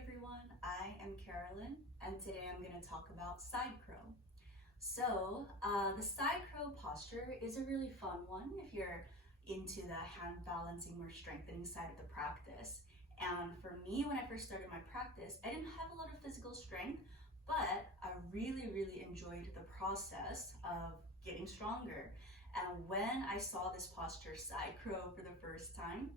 everyone, I am Carolyn and today I'm going to talk about side crow. So the side crow posture is a really fun one if you're into the hand balancing or strengthening side of the practice. And for me, when I first started my practice, I didn't have a lot of physical strength, but I really enjoyed the process of getting stronger. And when I saw this posture, side crow, for the first time,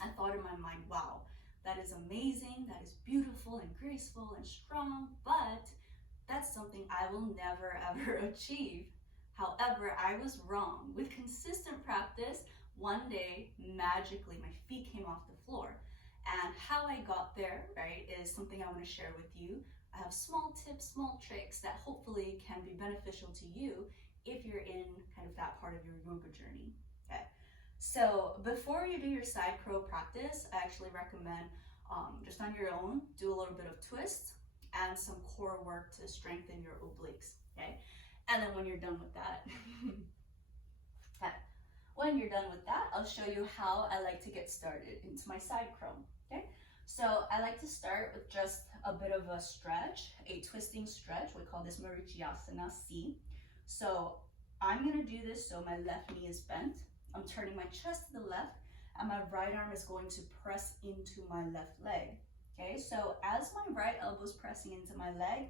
I thought in my mind, wow, that is amazing, that is beautiful and graceful and strong, but that's something I will never ever achieve. However, I was wrong. With consistent practice, one day, magically, my feet came off the floor. And how I got there, right, is something I want to share with you. I have small tips, small tricks that hopefully can be beneficial to you if you're in kind of that part of your yoga journey. Okay. So before you do your side crow practice, I actually recommend just on your own, do a little bit of twist and some core work to strengthen your obliques, okay? And then when you're done with that, I'll show you how I like to get started into my side crow, okay? So I like to start with just a bit of a stretch, a twisting stretch. We call this Marichyasana C. So I'm gonna do this so my left knee is bent. I'm turning my chest to the left and my right arm is going to press into my left leg. Okay, so as my right elbow is pressing into my leg,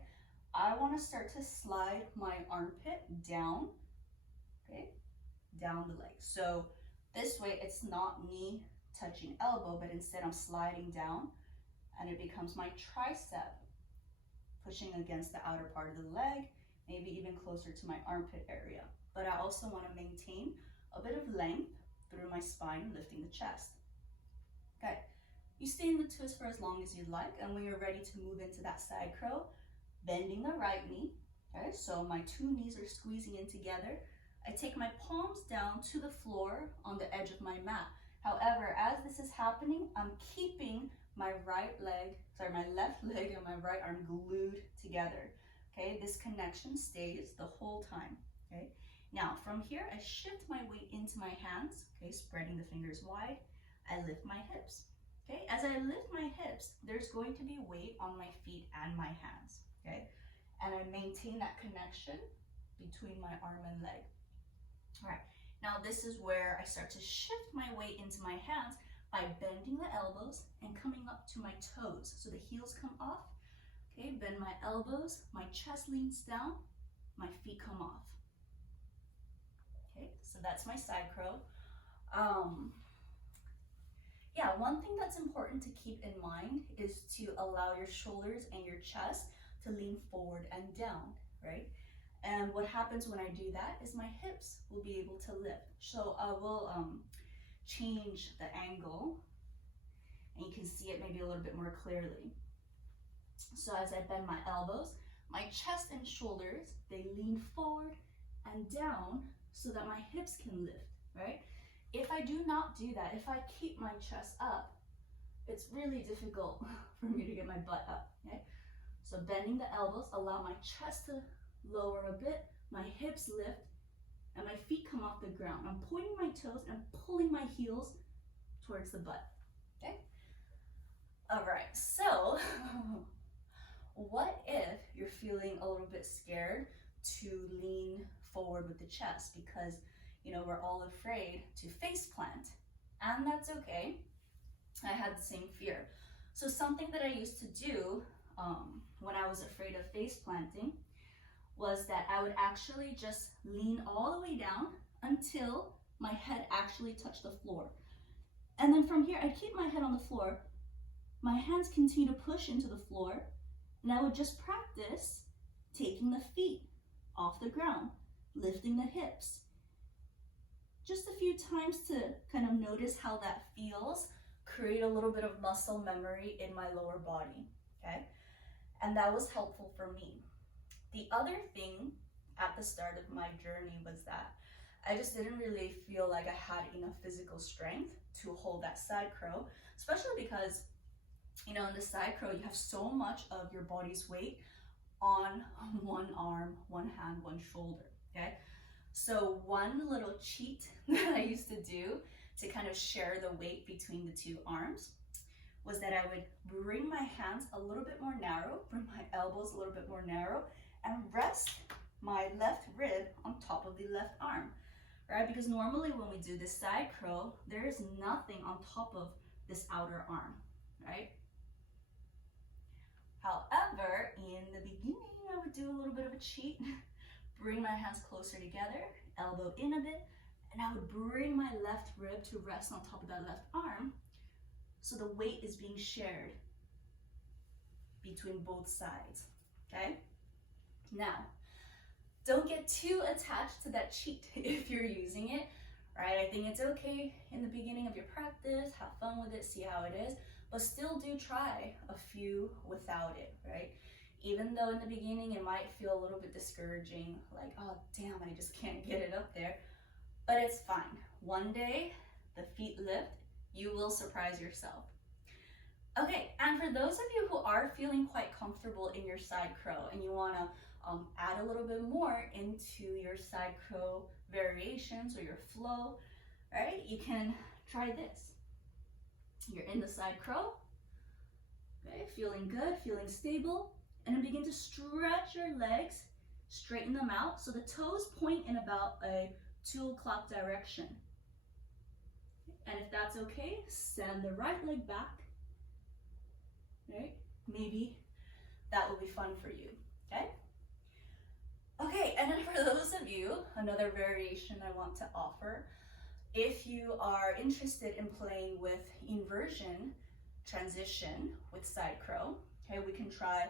I want to start to slide my armpit down, okay, down the leg. So this way it's not knee touching elbow, but instead I'm sliding down and it becomes my tricep pushing against the outer part of the leg, maybe even closer to my armpit area. But I also want to maintain a bit of length through my spine, lifting the chest. Okay, you stay in the twist for as long as you'd like, and when you're ready to move into that side crow, bending the right knee, okay, so my two knees are squeezing in together. I take my palms down to the floor on the edge of my mat. However, as this is happening, I'm keeping my left leg and my right arm glued together. Okay, this connection stays the whole time. Okay. Now, from here, I shift my weight into my hands, okay, spreading the fingers wide. I lift my hips, okay? As I lift my hips, there's going to be weight on my feet and my hands, okay? And I maintain that connection between my arm and leg. All right, now this is where I start to shift my weight into my hands by bending the elbows and coming up to my toes. So the heels come off, okay? Bend my elbows, my chest leans down, my feet come off. Okay, so that's my side crow. Yeah, one thing that's important to keep in mind is to allow your shoulders and your chest to lean forward and down, right? And what happens when I do that is my hips will be able to lift. So I will change the angle and you can see it maybe a little bit more clearly. So as I bend my elbows, my chest and shoulders, they lean forward and down so that my hips can lift, right? If I do not do that, if I keep my chest up, it's really difficult for me to get my butt up, okay? So bending the elbows, allow my chest to lower a bit, my hips lift, and my feet come off the ground. I'm pointing my toes and pulling my heels towards the butt, okay? All right, so what if you're feeling a little bit scared to lean forward with the chest because, you know, we're all afraid to face plant, and that's okay. I had the same fear. So something that I used to do when I was afraid of face planting was that I would actually just lean all the way down until my head actually touched the floor. And then from here, I'd keep my head on the floor. My hands continue to push into the floor, and I would just practice taking the feet off the ground, lifting the hips. Just a few times to kind of notice how that feels, create a little bit of muscle memory in my lower body, okay? And that was helpful for me. The other thing at the start of my journey was that I just didn't really feel like I had enough physical strength to hold that side crow, especially because, you know, in the side crow, you have so much of your body's weight on one arm, one hand, one shoulder, okay? So one little cheat that I used to do to kind of share the weight between the two arms was that I would bring my hands a little bit more narrow, bring my elbows a little bit more narrow, and rest my left rib on top of the left arm, right? Because normally when we do this side curl, there is nothing on top of this outer arm, right? However, in the beginning, I would do a little bit of a cheat, bring my hands closer together, elbow in a bit, and I would bring my left rib to rest on top of that left arm, so the weight is being shared between both sides, okay? Now, don't get too attached to that cheat if you're using it, right? I think it's okay in the beginning of your practice, have fun with it, see how it is, but still do try a few without it, right? Even though in the beginning it might feel a little bit discouraging, like, oh damn, I just can't get it up there, but it's fine. One day, the feet lift, you will surprise yourself. Okay, and for those of you who are feeling quite comfortable in your side crow and you wanna add a little bit more into your side crow variations or your flow, right? You can try this. You're in the side crow, okay? Feeling good, feeling stable, and then begin to stretch your legs, straighten them out so the toes point in about a 2 o'clock direction. And if that's okay, send the right leg back, right? Maybe that will be fun for you, okay? Okay, and then for those of you, another variation I want to offer, if you are interested in playing with inversion transition with side crow, okay, we can try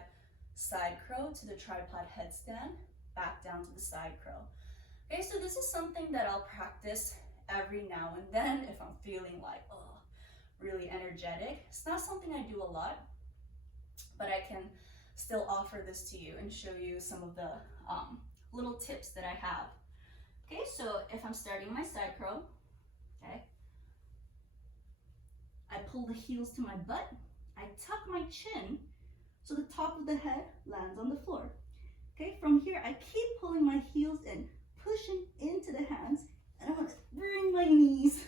side crow to the tripod headstand, back down to the side crow. Okay, so this is something that I'll practice every now and then if I'm feeling like, oh, really energetic. It's not something I do a lot, but I can still offer this to you and show you some of the little tips that I have. Okay, so if I'm starting my side crow, okay, I pull the heels to my butt, I tuck my chin so the top of the head lands on the floor. Okay, from here I keep pulling my heels in, pushing into the hands, and I want to bring my knees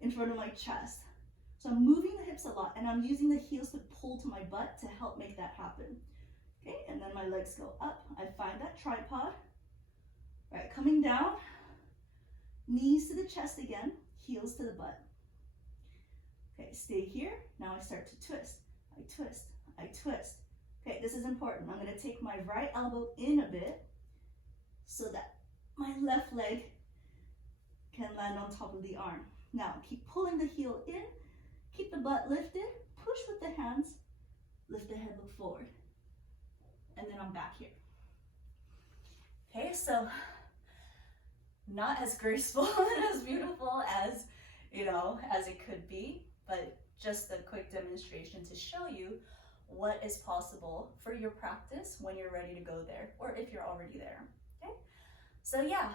in front of my chest. So I'm moving the hips a lot and I'm using the heels to pull to my butt to help make that happen. Okay, and then my legs go up. I find that tripod. Right, coming down, knees to the chest again, heels to the butt. Okay, stay here. Now I start to twist. I twist, I twist. Okay, this is important. I'm gonna take my right elbow in a bit so that my left leg can land on top of the arm. Now, keep pulling the heel in, keep the butt lifted, push with the hands, lift the head, look forward. And then I'm back here. Okay, so not as graceful and as beautiful as, as it could be, but just a quick demonstration to show you what is possible for your practice when you're ready to go there, or if you're already there, okay? So yeah,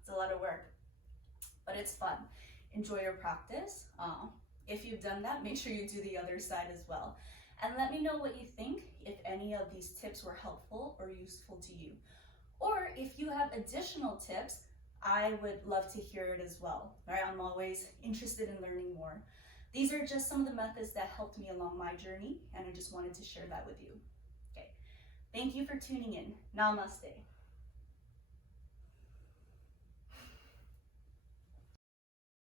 it's a lot of work, but it's fun. Enjoy your practice. If you've done that, make sure you do the other side as well. And let me know what you think, if any of these tips were helpful or useful to you. Or if you have additional tips, I would love to hear it as well. Right? I'm always interested in learning more. These are just some of the methods that helped me along my journey, and I just wanted to share that with you. Okay, thank you for tuning in. Namaste.